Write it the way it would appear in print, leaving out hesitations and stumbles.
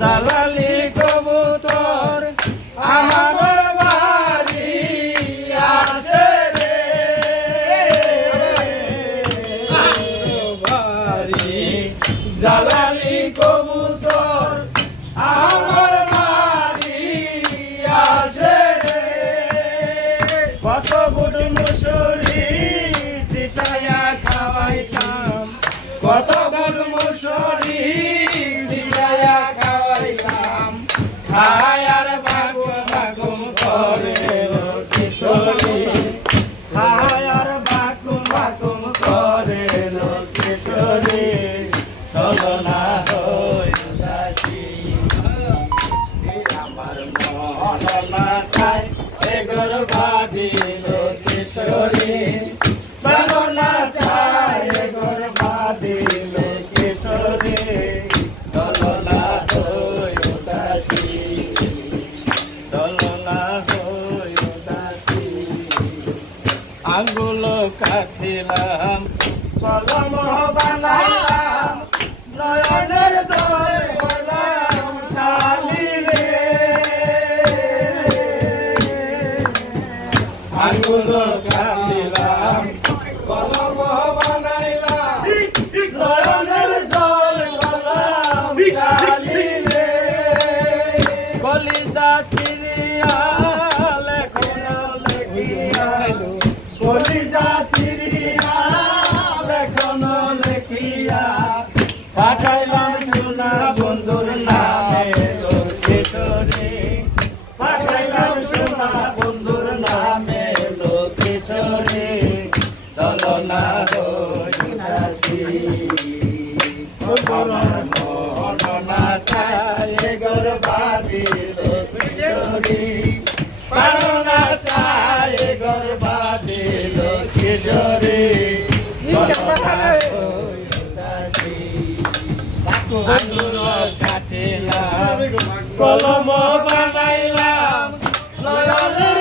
দালালি কবুতর আমার বাড়ি আসে রে বাড়ি দালালি কবুতর আমার বাড়ি আসে রে কত গুড মুসুরি সিটায়া খাওয়াইতাম কত গুড মুসুরি সিটায়া খাওয়াইতাম খায়ার বাগুম বাগুম করে কিশোরী খায়ার বাগুম বাগুম করে কিশোরী চলো না হই উদাসী আমার মন না চাই এগর বাঁধিল কিশোরী ভালো না চাই এগর বাঁধিল কিশোরী চলো না হই উদাসী চলো না হই উদাসী আঙ্গুল কাটিলাম কলম বানাইলাম নয়নের দোলে গলাম কালি রে আঙ্গুল কাটিলাম কলম বানাইলাম নয়নের দোলে গলাম কালি রে কলিজা চিরিয়া লেখন লেখিয়া কলিজা চিরিয়া লেখন লেখিয়া পাঠাইলাম সোনা বন্ধুর নামে লোকেশ্বরী পাঠাইলাম সোনা বন্ধুর নামে লোকেশ্বরী চলো না হই উদাসী আমার মন না চায় এগর বাঁধিল কিশোরী পারো না চায় এগর বাঁধিল কিশোরী চলো না হই উদাসী আঙ্গুল কাটিলাম কলম বানাইলাম নয়নের